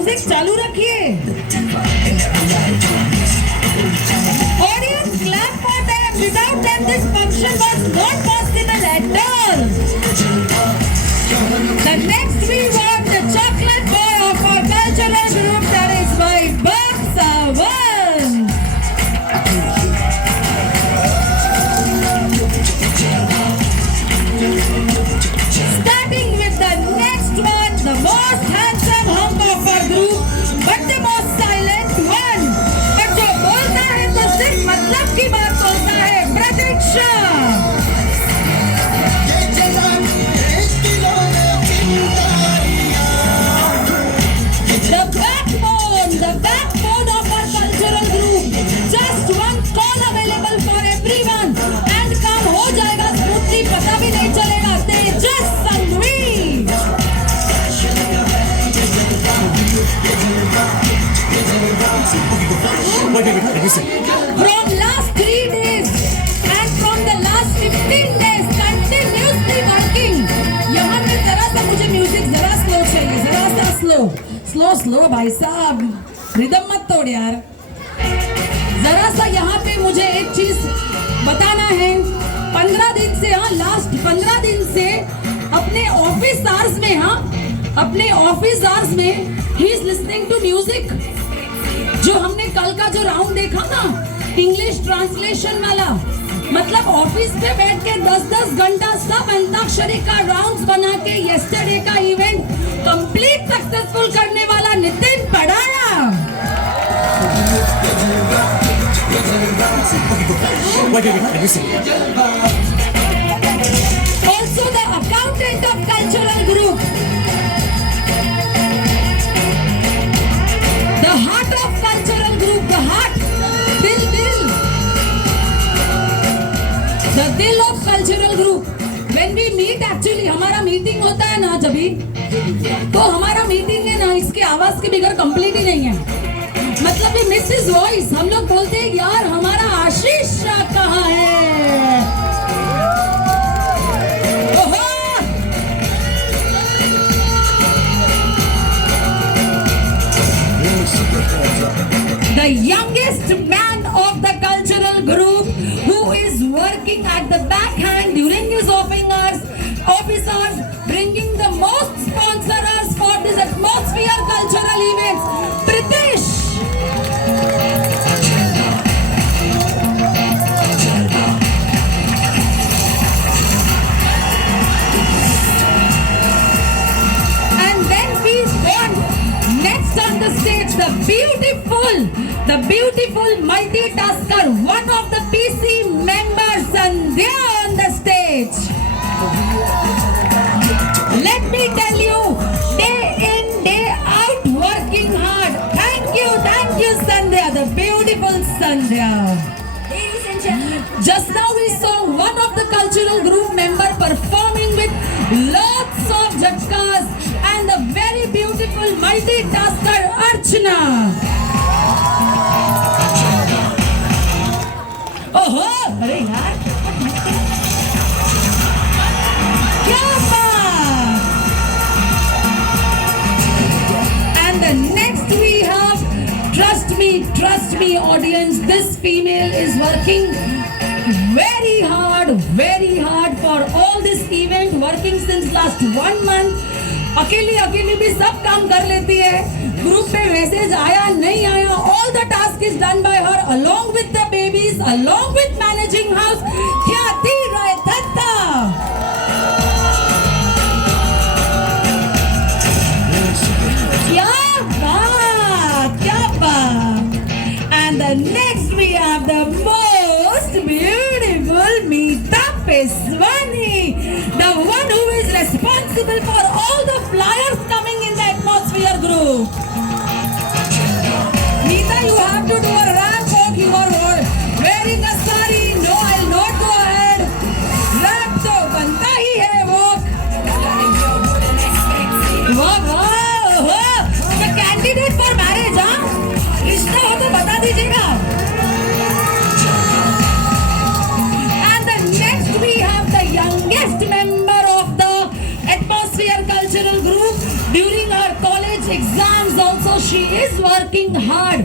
Music चालू रखिए। Audience clap for them. Without them this function was not possible at all. The next we want the chocolate boy of our cultural group, that is Vaibhav Sawant. Starting with the next one, the most handsome hunk of our group, but the most silent one. But जो बोलता है तो सिर्फ मतलब की बात बोलता है, प्रतीक्षा। The backbone of our cultural group. Just one call available for everyone, and काम हो जाएगा smoothly, पता भी नहीं चलेगा। तेजस Sanghvi. From last 3 days and from the last 15 days continuously working. यहाँ पे जरा सा मुझे म्यूजिक जरा स्लो चाहिए, जरा सा स्लो भाई साहब, रिदम मत तोड़ यार। जरा सा यहाँ पे मुझे एक चीज बताना है। 15 दिन से लास्ट 15 दिन से अपने ऑफिस आवर्स में ही इज लिसनिंग टू म्यूजिक। जो हमने कल का जो राउंड देखा ना, इंग्लिश ट्रांसलेशन वाला, मतलब ऑफिस पे बैठ के 10-10 घंटा सब अंताक्षरी का राउंड्स बना के यस्टरडे का इवेंट कंप्लीट सक्सेसफुल करने वाला Nitin पड़ाया। Also the accountant of cultural group, the heart of cultural group, the heart, the दिल of cultural group. When we meet, actually हमारा मीटिंग होता है ना जब भी, तो हमारा मीटिंग है ना, इसके आवाज के बगैर कंप्लीट ही नहीं है। मतलब we miss his voice। हम लोग बोलते हैं यार हमारा आशीष कहाँ है। ओहो! The youngest man of the cultural group, who is working at the backhand during his office hours, bringing the most sponsors for this atmosphere cultural events, Pritesh. And then we want next on the stage the beautiful multitasker, one of the PC members, Sandhya on the stage. Let me tell you, day in, day out, working hard. Thank you, Sandhya, the beautiful Sandhya. Ladies and gentlemen, Just now we saw one of the cultural group member performing with lots of jhatkas, and the very beautiful multitasker Archana. ओहो, अरे यार, क्या बात! And the next we have, trust me audience, this female is working very hard for all this event, working since last 1 month. अकेली भी सब काम कर लेती है। ग्रुप पे मैसेज आया नहीं आया, all the task is done by her, along with the babies, along with managing house. ख्याति राय दत्ता। क्या बात! And the next we have the most beautiful Meeta Peswani, the one who is responsible for all the flyers coming in the atmosphere group. Meeta, you have to do a ramp walk. You are wearing a sari. No, I'll not go ahead. Ramp तो बनता ही है walk. वाह! The candidate for marriage, हाँ? रिश्ता हो तो बता दीजिएगा। And the next we have the youngest member of the atmosphere cultural group. During her college exams also she is working hard.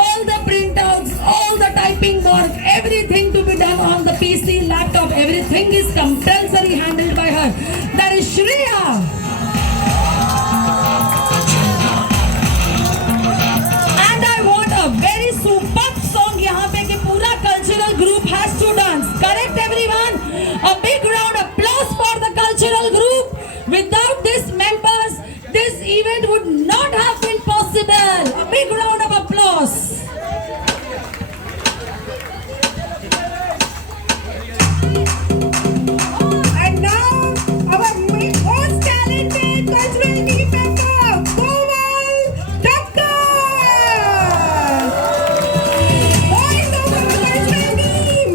All the printouts, all the typing work, everything to be done on the PC, laptop, everything is compulsory handled by her. That is Shreya. And I want a very superb song यहाँ पे कि पूरा cultural group has to dance. Correct everyone? A big round of applause for the cultural group. Without these members, this event would not have been possible. A big round of applause. And now, our most talented cultural team member, Komal Thakkar. Voice of the cultural team.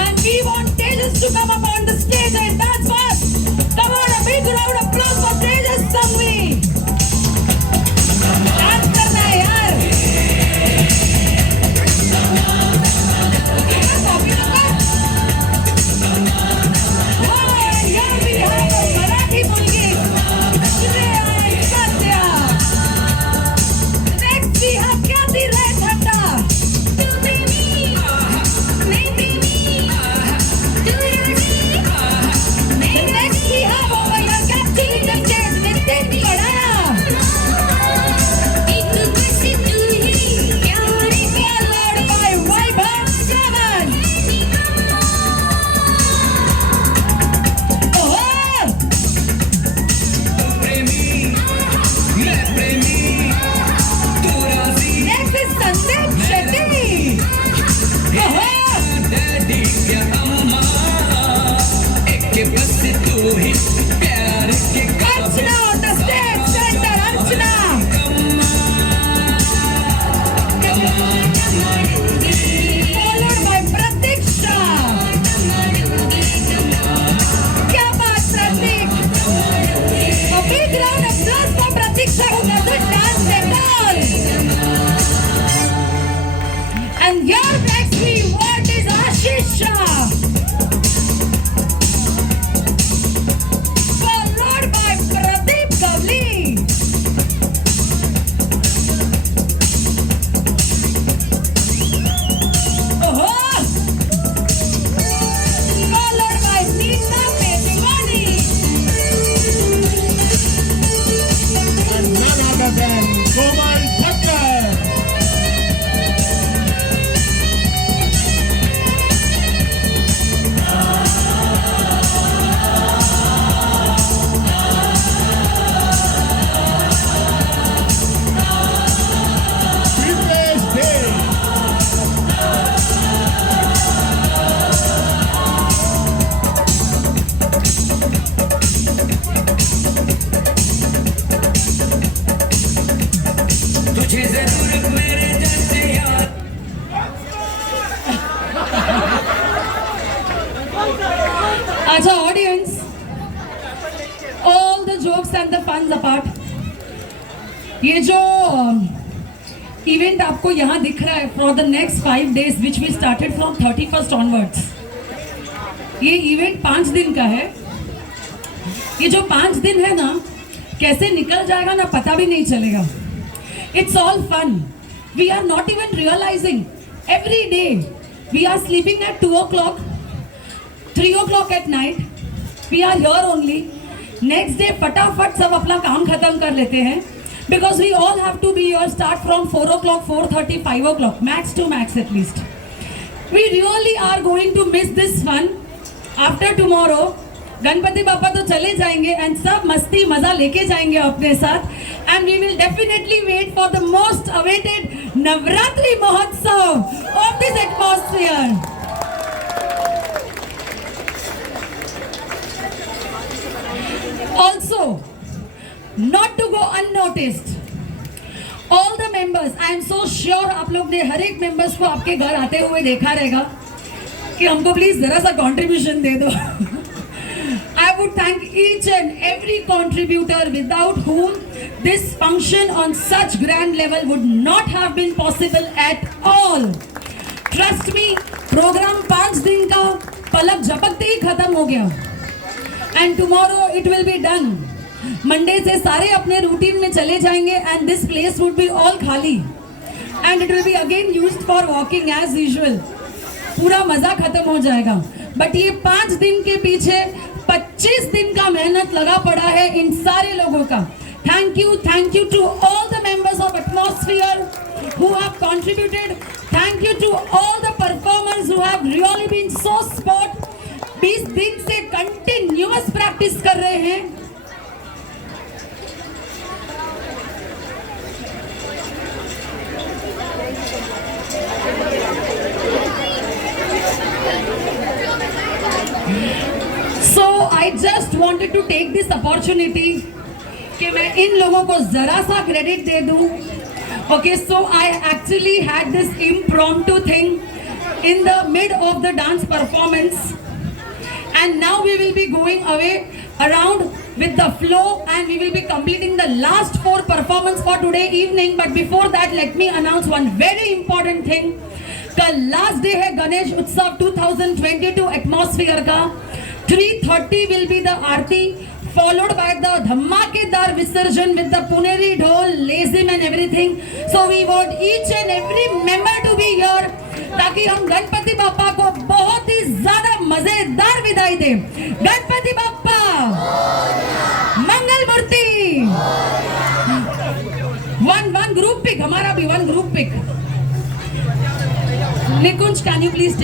And we want Tejas to come up on the stage and dance for us. Come on, a big round of applause for Tejas Sanghvi. Dance करना है यार. Oh, and here we have a Marathi मुलगी, Shreya and Satya. Next we have Kathy Ray Thanda. Next we have over here capturing the stage, Nitin Kadaya. Followed by Vaibhav Javan. Oh! Next is Sandeep Shetty. Oh! Archana on the stage, center Archana. Followed by Pratiksha. क्या बात Pratik? A big round of applause for Pratiksha who doesn't dance at all. And here next we want is Ashish Shah. Followed by Pradeep Gavli. Oh! Followed by Neeta Pedwani. And none other than Komal Thakkar. Privilege Day. तुझे जरूरत मेरे जैसे यार Acha audience, all the jokes and the funs apart, ये जो event आपको यहाँ दिख रहा है for the next 5 days which we started from 31st onwards, ये इवेंट 5 दिन का है. ये जो 5 दिन है ना, कैसे निकल जाएगा ना पता भी नहीं चलेगा. It's all fun. We are not even realizing. Every day we are sleeping at 2 o'clock, 3 o'clock at night. We are here only. Next day फटाफट सब अपना काम खत्म कर लेते हैं. because we all have to be here, start from 4 o'clock, 4:30, 5 o'clock, max to max at least. We really are going to miss this fun. After tomorrow, Ganpati बापा तो चले जाएंगे एंड सब मस्ती मजा लेके जाएंगे अपने साथ and we will definitely wait for the most awaited Navratri Mahotsav of this atmosphere. Also, not to go unnoticed, all the members, I am so sure आप लोग ने हर एक मेंबर्स को आपके घर आते हुए देखा रहेगा कि हमको प्लीज जरा सा कंट्रीब्यूशन दे दो. I would thank each and every contributor without whom this function on such grand level would not have been possible at all. Trust me, program 5 दिन का पलक झपकते ही खत्म हो गया and tomorrow it will be done. Monday से सारे अपने routine में चले जाएंगे and this place would be all खाली and it will be again used for walking as usual. पूरा मजा खत्म हो जाएगा. बट ये 5 दिन के पीछे 25 दिन का मेहनत लगा पड़ा है इन सारे लोगों का. Thank you to all the members of atmosphere who have contributed. Thank you to all the performers who have really been so sport. 20 दिन से कंटिन्यूअस प्रैक्टिस कर रहे हैं. So I just wanted to take this opportunity कि मैं इन लोगों को जरा सा क्रेडिट दे दूं. Okay, so I actually had this impromptu thing in the mid of the dance performance, and now we will be going away around with the flow and we will be completing the last 4 performance for today evening. But before that, let me announce one very important thing. कल last day है गणेश उत्सव 2022 atmosphere का. 3:30 will be the Aarti, followed by the धमाकेदार विसर्जन with the Puneri ढोल, lezim and everything. So we want each and every member to be here ताकि हम गणपति बाप्पा को बहुत ही ज्यादा मजेदार विदाई दें. Ganpati Bappa Mangal Murti. One group pic, हमारा भी one group pic. Nikunj, can you please